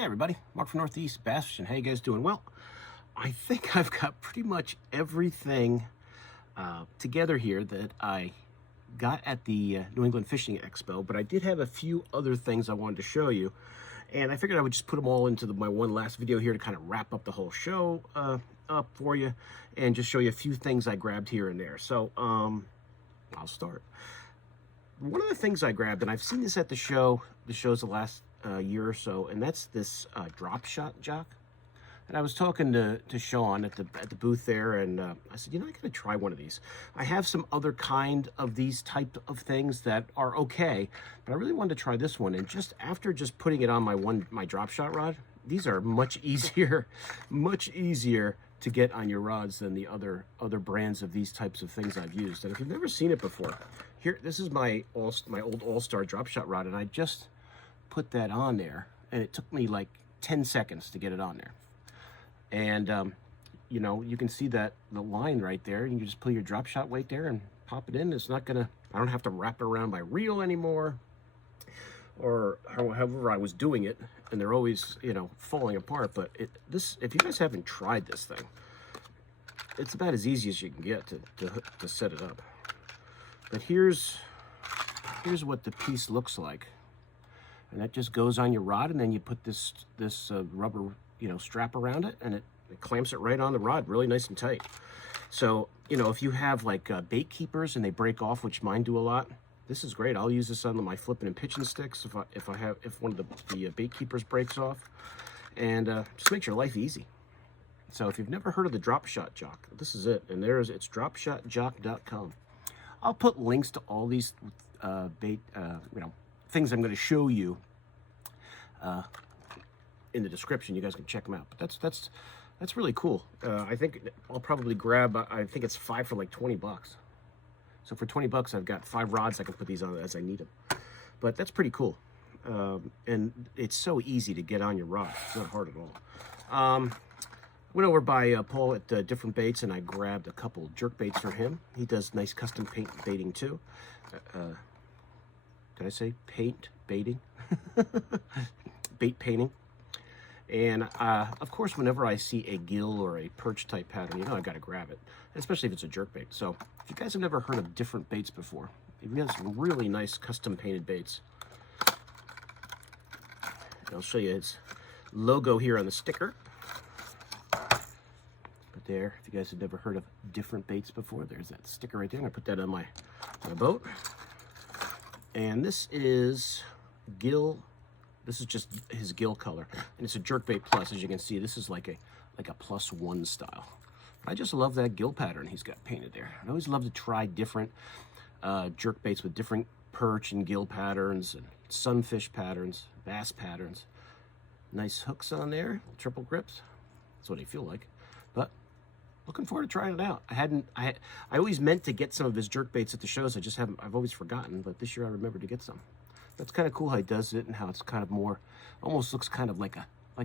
Hey everybody, Mark from Northeast Bass Fishing. How you guys doing? Well, I think I've got pretty much everything together here that I got at the New England Fishing Expo, but I did have a few other things I wanted to show you, and I figured I would just put them all into my one last video here to kind of wrap up the whole show up for you and just show you a few things I grabbed here and there. So I'll start. One of the things I grabbed, and I've seen this at the shows the last year or so, and that's this drop shot jock. And I was talking to Sean at the booth there, and I said, you know, I gotta try one of these. I have some other kind of these type of things that are okay, but I really wanted to try this one. And just after just putting it on my drop shot rod, these are much easier to get on your rods than the other brands of these types of things I've used. And if you've never seen it before, here, this is my old All-Star drop shot rod, and I just put that on there, and it took me like 10 seconds to get it on there. And you know, you can see that the line right there, and you just put your drop shot weight there and pop it in. It's not gonna, I don't have to wrap it around my reel anymore, or however I was doing it, and they're always, you know, falling apart. But if you guys haven't tried this thing, it's about as easy as you can get to set it up. But here's what the piece looks like, and that just goes on your rod, and then you put this rubber, you know, strap around it, and it clamps it right on the rod, really nice and tight. So, you know, if you have like bait keepers and they break off, which mine do a lot, this is great. I'll use this on my flipping and pitching sticks if one of the bait keepers breaks off, and just makes your life easy. So if you've never heard of the drop shot jock, this is it, and it's dropshotjock.com. I'll put links to all these bait, you know, things I'm going to show you in the description. You guys can check them out. But that's really cool. I think I'll probably grab. I think it's 5 for like 20 bucks. So for 20 bucks, I've got 5 rods I can put these on as I need them. But that's pretty cool. And it's so easy to get on your rod. It's not hard at all. Went over by Paul at Different Baits, and I grabbed a couple jerk baits for him. He does nice custom paint baiting too. Did I say paint baiting? Bait painting. And of course, whenever I see a gill or a perch type pattern, you know I gotta grab it, especially if it's a jerk bait. So if you guys have never heard of Different Baits before, we've got some really nice custom painted baits. And I'll show you his logo here on the sticker. But there, if you guys have never heard of Different Baits before, there's that sticker right there. I'm gonna put that on my boat. And this is gill. This is just his gill color, and it's a jerkbait plus. As you can see, this is like a +1 style. I just love that gill pattern he's got painted there. I always love to try different jerk baits with different perch and gill patterns and sunfish patterns, bass patterns. Nice hooks on there, triple grips. That's what they feel like. But looking forward to trying it out. I always meant to get some of his jerk baits at the shows. I just haven't. I've always forgotten, but this year I remembered to get some. That's kind of cool how he does it, and how it's kind of more, almost looks kind of like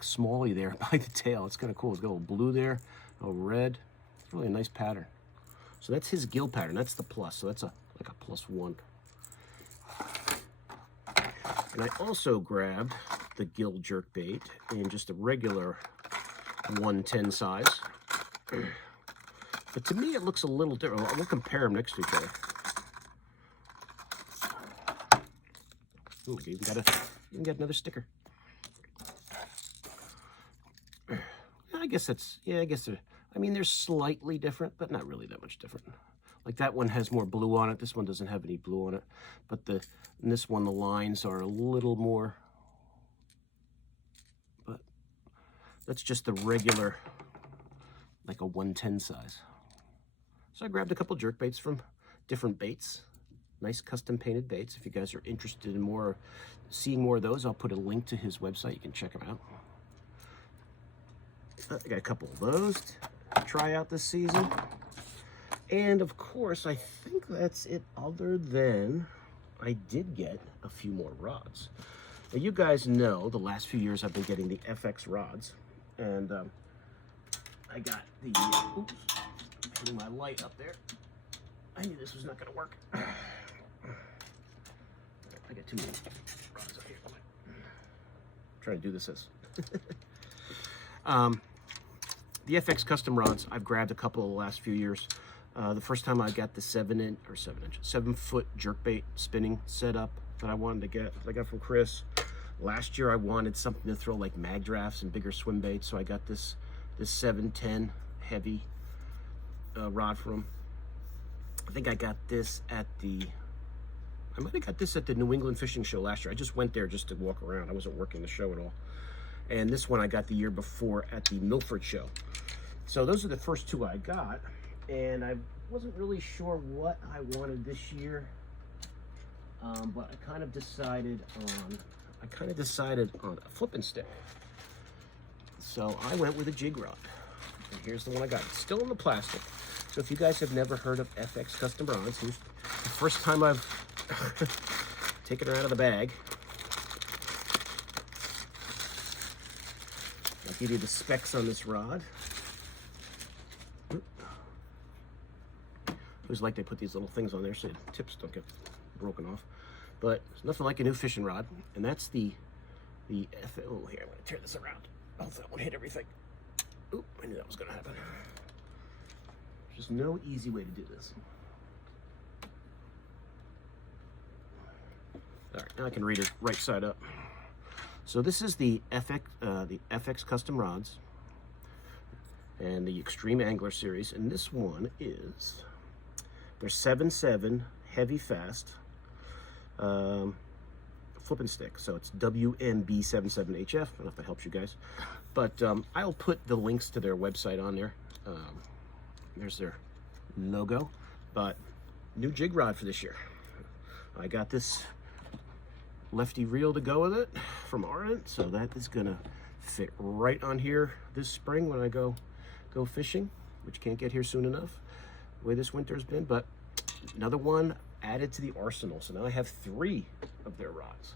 Smalley there by the tail. It's kind of cool. It's got a little blue there, a little red. It's really a nice pattern. So that's his gill pattern. That's the plus. So that's like a +1. And I also grabbed the gill jerk bait in just a regular 110 size. But to me, it looks a little different. We'll compare them next to each other. Ooh, you even got another sticker. I guess that's, yeah, I guess they're slightly different, but not really that much different. Like that one has more blue on it. This one doesn't have any blue on it. But in this one, the lines are a little more. But that's just the regular, like a 110 size. So I grabbed a couple jerk baits from Different Baits. Nice custom painted baits. If you guys are interested in seeing more of those, I'll put a link to his website. You can check them out. I got a couple of those to try out this season. And of course, I think that's it, other than I did get a few more rods. Now, you guys know the last few years I've been getting the FX rods. And I got the, oops, putting my light up there. I knew this was not gonna work. I got too many rods up here. trying to do this as. The FX custom rods, I've grabbed a couple of the last few years. The first time I got the 7-foot jerkbait spinning setup that I wanted to get, I got from Chris. Last year I wanted something to throw like mag drafts and bigger swim baits, so I got this 710 heavy rod from him. I think I got this at I might have got this at the New England Fishing Show last year. I just went there just to walk around. I wasn't working the show at all. And this one I got the year before at the Milford Show. So those are the first two I got. And I wasn't really sure what I wanted this year. But I kind of decided on a flipping stick. So I went with a jig rod. And here's the one I got. It's still in the plastic. So if you guys have never heard of FX Custom Rods, here's the first time I've taken her out of the bag. I'll give you the specs on this rod. I always like they put these little things on there so the tips don't get broken off. But it's nothing like a new fishing rod, and that's oh, here, I'm going to turn this around. Oh, that one hit everything. Oop, I knew that was going to happen. There's just no easy way to do this. All right, now I can read it right side up. So this is the FX Custom Rods and the Extreme Angler Series, and this one is their 7.7 heavy fast flipping stick. So it's WMB77HF. I don't know if that helps you guys, but I'll put the links to their website on there. There's their logo. But new jig rod for this year. I got this lefty reel to go with it from Ardent, so that is gonna fit right on here this spring when I go fishing, which can't get here soon enough the way this winter's been. But another one added to the arsenal, so now I have 3 of their rods.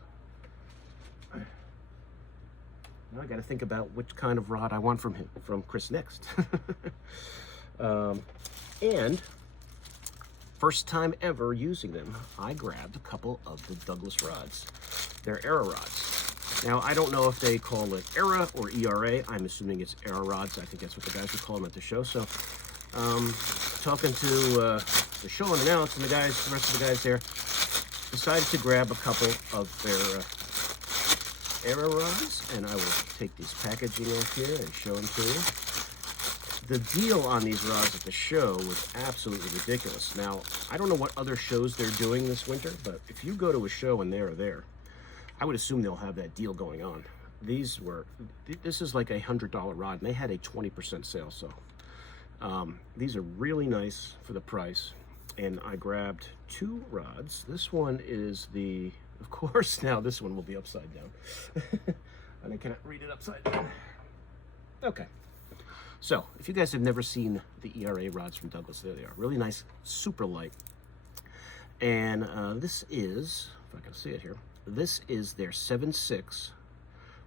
Now I got to think about which kind of rod I want from Chris next. And first time ever using them, I grabbed a couple of the Douglas rods. They're Era rods. Now, I don't know if they call it Era or ERA. I'm assuming it's Era rods. I think that's what the guys would call them at the show. So, talking to the show and announce and the rest of the guys there, decided to grab a couple of their Era rods, and I will take this packaging off here and show them to you. The deal on these rods at the show was absolutely ridiculous. Now, I don't know what other shows they're doing this winter, but if you go to a show and they're there, I would assume they'll have that deal going on. This is like $100 rod, and they had a 20% sale, so these are really nice for the price. And I grabbed 2 rods. This one is of course, now this one will be upside down. And I cannot read it upside down. Okay. So, if you guys have never seen the ERA rods from Douglas, there they are. Really nice, super light. And this is, if I can see it here, this is their 7.6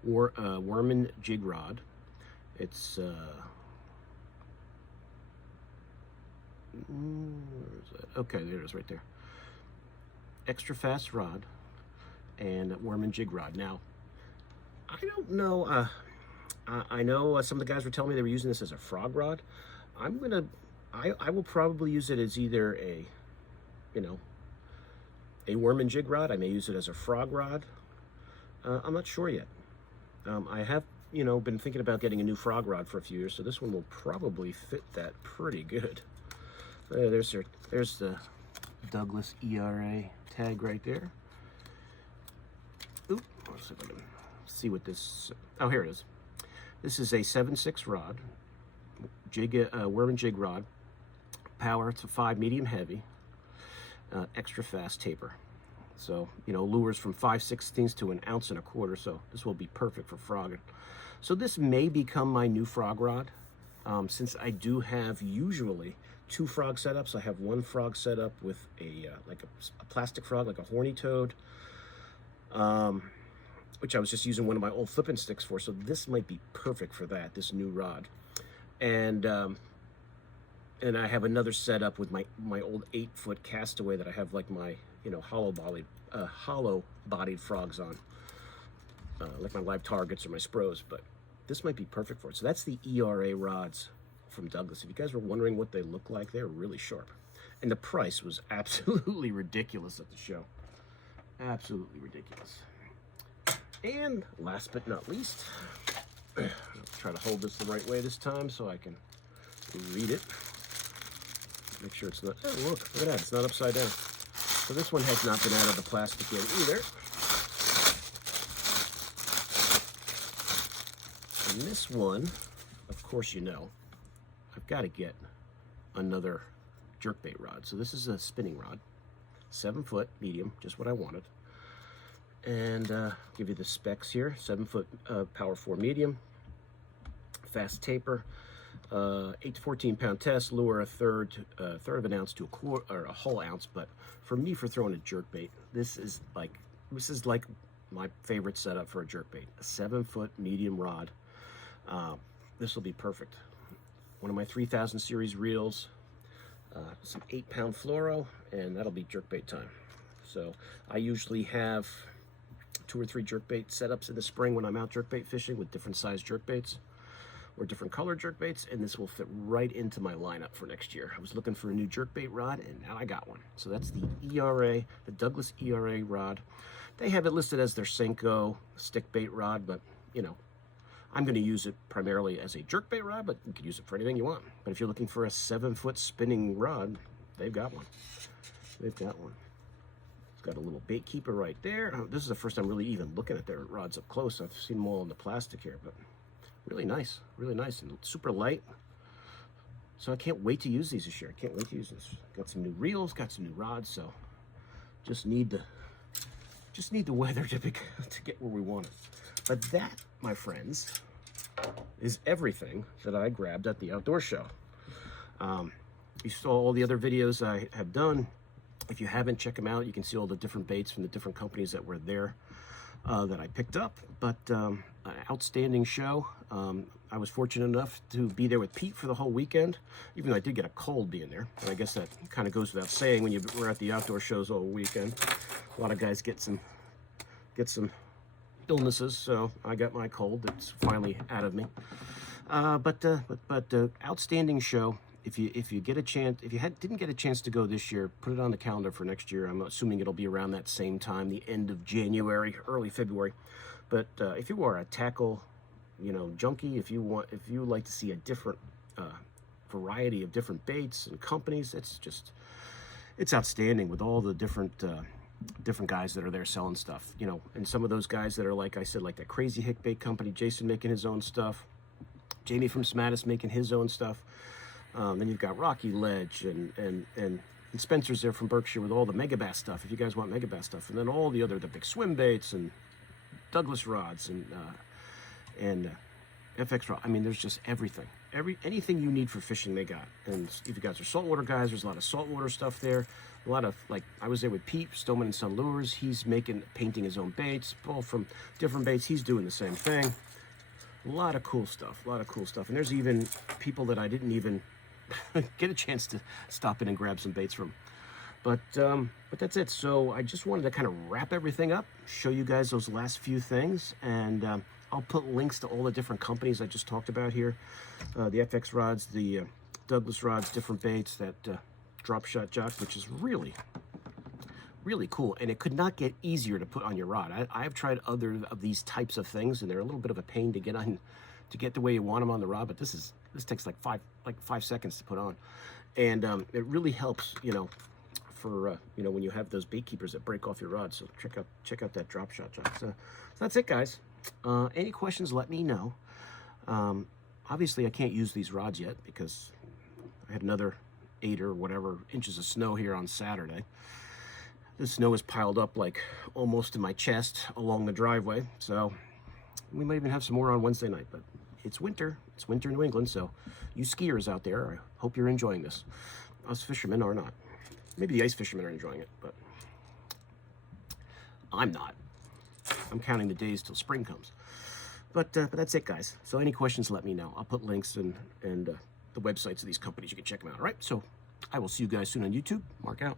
Worman jig rod. It's, where is that? Okay, there it is right there. Extra fast rod and Worman jig rod. Now, I don't know, I know some of the guys were telling me they were using this as a frog rod. I will probably use it as either a Worman jig rod. I may use it as a frog rod. I'm not sure yet. I have, been thinking about getting a new frog rod for a few years, so this one will probably fit that pretty good. There's the Douglas ERA tag right there. Oop, let's see if I can see what this. Oh, here it is. This is a 7.6 rod, Worman jig rod, power to 5 medium heavy, extra fast taper. So, lures from 5/16 to 1 1/4 ounces. So this will be perfect for frogging. So this may become my new frog rod, since I do have usually 2 frog setups. I have 1 frog setup with a plastic frog, like a horny toad, which I was just using one of my old flipping sticks for. So this might be perfect for that, this new rod. And I have another setup with my old 8-foot Castaway that I have like my hollow bodied frogs on. like my live targets or my Spros, but this might be perfect for it. So that's the ERA rods from Douglas. If you guys were wondering what they look like, they're really sharp. And the price was absolutely ridiculous at the show. Absolutely ridiculous. And last but not least, I'll try to hold this the right way this time so I can read it. Make sure it's not, oh look at that, it's not upside down. So this one has not been out of the plastic yet either. And this one, of course you know, I've got to get another jerkbait rod. So this is a spinning rod, 7 foot medium, just what I wanted. And give you the specs here: 7 foot power 4 medium, fast taper, 8 to 14 pound test, lure a third of an ounce to a quarter or a whole ounce. But for me, for throwing a jerkbait, this is like my favorite setup for a jerkbait. A 7 foot medium rod. This will be perfect. One of my 3000 series reels, some 8 pound fluoro, and that'll be jerkbait time. So I usually have 2 or 3 jerkbait setups in the spring when I'm out jerkbait fishing with different size jerkbaits or different color jerkbaits, and this will fit right into my lineup for next year. I was looking for a new jerkbait rod, and now I got one. So that's the ERA, the Douglas ERA rod. They have it listed as their Senko stick bait rod, but you know, I'm going to use it primarily as a jerkbait rod, but you can use it for anything you want. But if you're looking for a 7 foot spinning rod, they've got one. They've got one. It's got a little bait keeper right there. This is the first time really even looking at their rods up close. I've seen them all in the plastic here, but really nice and super light. So I can't wait to use these this year. I can't wait to use this. Got some new reels, got some new rods, so just need the weather to get where we want it. But that, my friends, is everything that I grabbed at the outdoor show. You saw all the other videos I have done. If you haven't, check them out. You can see all the different baits from the different companies that were there that I picked up. But an outstanding show. I was fortunate enough to be there with Pete for the whole weekend, even though I did get a cold being there. And I guess that kind of goes without saying when you were at the outdoor shows all weekend. A lot of guys get some illnesses, so I got my cold. It's finally out of me. But outstanding show. If you get a chance, if you didn't get a chance to go this year, put it on the calendar for next year. I'm assuming it'll be around that same time, the end of January, early February. But if you are a tackle, junkie, if you like to see a different variety of different baits and companies, it's outstanding with all the different guys that are there selling stuff, and some of those guys that are, like I said, like that Crazy Hick Bait Company, Jason making his own stuff, Jamie from Smattis making his own stuff. Then you've got Rocky Ledge and Spencer's there from Berkshire with all the Megabass stuff, if you guys want Megabass stuff. And then all the big swim baits and Douglas rods and FX rod. I mean, there's just everything. Anything you need for fishing, they got. And if you guys are saltwater guys, there's a lot of saltwater stuff there. A lot of, like, I was there with Pete, Stoneman and Son Lures. He's painting his own baits, all from different baits. He's doing the same thing. A lot of cool stuff, And there's even people that I didn't even get a chance to stop in and grab some baits from. But that's it. So I just wanted to kind of wrap everything up, show you guys those last few things, and I'll put links to all the different companies I just talked about here. The FX rods, the Douglas rods, different baits, that drop shot Jock, which is really cool, and it could not get easier to put on your rod. I've tried other of these types of things, and they're a little bit of a pain to get on, to get the way you want them on the rod. But this takes like five seconds to put on, and it really helps, for when you have those bait keepers that break off your rod. So check out that drop shot Jock. So that's it, guys. Any questions? Let me know. Obviously, I can't use these rods yet because I had another 8 or whatever inches of snow here on Saturday. The snow is piled up like almost to my chest along the driveway. So we might even have some more on Wednesday night, but it's winter. It's winter in New England. So you skiers out there, I hope you're enjoying this. Us fishermen are not. Maybe the ice fishermen are enjoying it, but I'm not. I'm counting the days till spring comes. But that's it, guys. So any questions, let me know. I'll put links and the websites of these companies. You can check them out. All right. So I will see you guys soon on YouTube. Mark out.